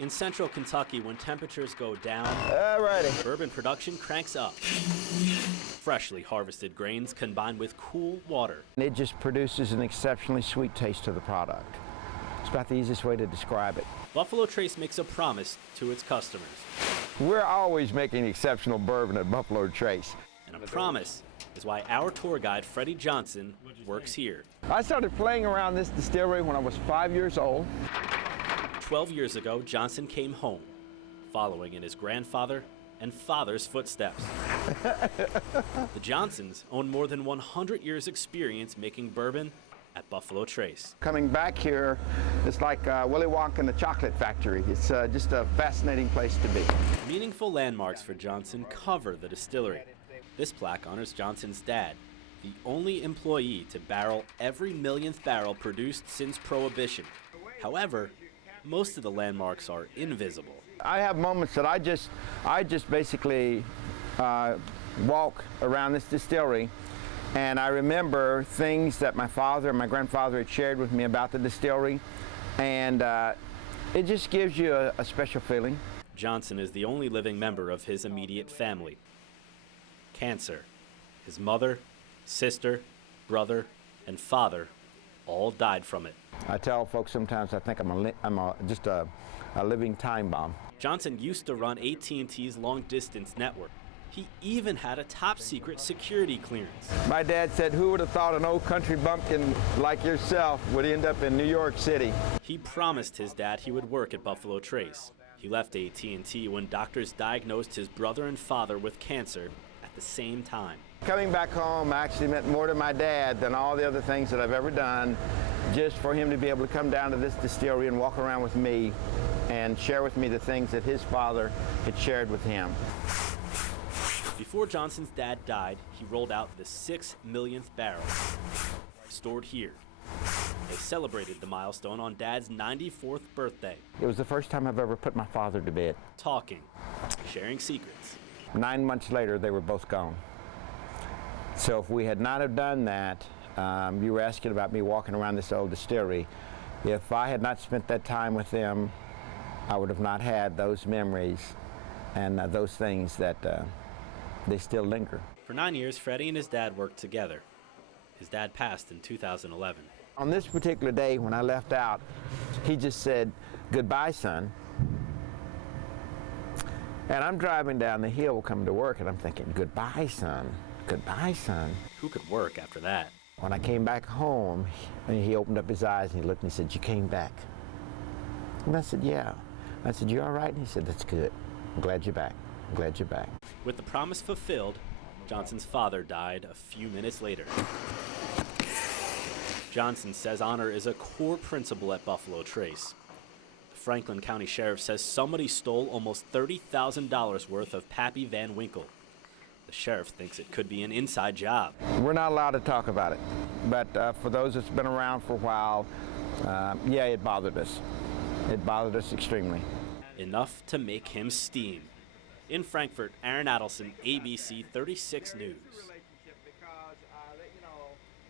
In central Kentucky, when temperatures go down, bourbon production cranks up. Freshly harvested grains combined with cool water. It just produces an exceptionally sweet taste to the product. It's about the easiest way to describe it. Buffalo Trace makes a promise to its customers. We're always making exceptional bourbon at Buffalo Trace. And a promise is why our tour guide, Freddie Johnson, works here. I started playing around this distillery when I was 5 years old. 12 years ago, Johnson came home, following in his grandfather and father's footsteps. The Johnsons own more than 100 years' experience making bourbon at Buffalo Trace. Coming back here, it's like Willy Wonka and the Chocolate Factory. It's just a fascinating place to be. Meaningful landmarks for Johnson cover the distillery. This plaque honors Johnson's dad, the only employee to barrel every millionth barrel produced since Prohibition. However, most of the landmarks are invisible. I have moments that I just basically walk around this distillery, and I remember things that my father and my grandfather had shared with me about the distillery, and it just gives you a special feeling. Johnson is the only living member of his immediate family. Cancer. His mother, sister, brother, and father all died from it. I tell folks sometimes I think I'm just a living time bomb. Johnson used to run AT&T's long-distance network. He even had a top-secret security clearance. My dad said, who would have thought an old country bumpkin like yourself would end up in New York City? He promised his dad he would work at Buffalo Trace. He left AT&T when doctors diagnosed his brother and father with cancer at the same time. Coming back home actually meant more to my dad than all the other things that I've ever done, just for him to be able to come down to this distillery and walk around with me and share with me the things that his father had shared with him. Before Johnson's dad died, he rolled out the 6 millionth barrel, stored here. They celebrated the milestone on Dad's 94th birthday. It was the first time I've ever put my father to bed. Talking, sharing secrets. 9 months later, they were both gone. So if we had not have done that, you were asking about me walking around this old distillery. If I had not spent that time with them, I would have not had those memories and those things that they still linger. For 9 years, Freddie and his dad worked together. His dad passed in 2011. On this particular day when I left out, he just said, "Goodbye, son." And I'm driving down the hill coming to work, and I'm thinking, "Goodbye, son. Goodbye, son." Who could work after that? When I came back home, he opened up his eyes and he looked and he said, "You came back?" And I said, "Yeah." I said, "You all right?" And he said, "That's good. I'm glad you're back. I'm glad you're back." With the promise fulfilled, Johnson's father died a few minutes later. Johnson says honor is a core principle at Buffalo Trace. The Franklin County Sheriff says somebody stole almost $30,000 worth of Pappy Van Winkle. The sheriff thinks it could be an inside job. We're not allowed to talk about it, but for those that's been around for a while, yeah, it bothered us. It bothered us extremely. Enough to make him steam. In Frankfort, Aaron Adelson, ABC 36 News.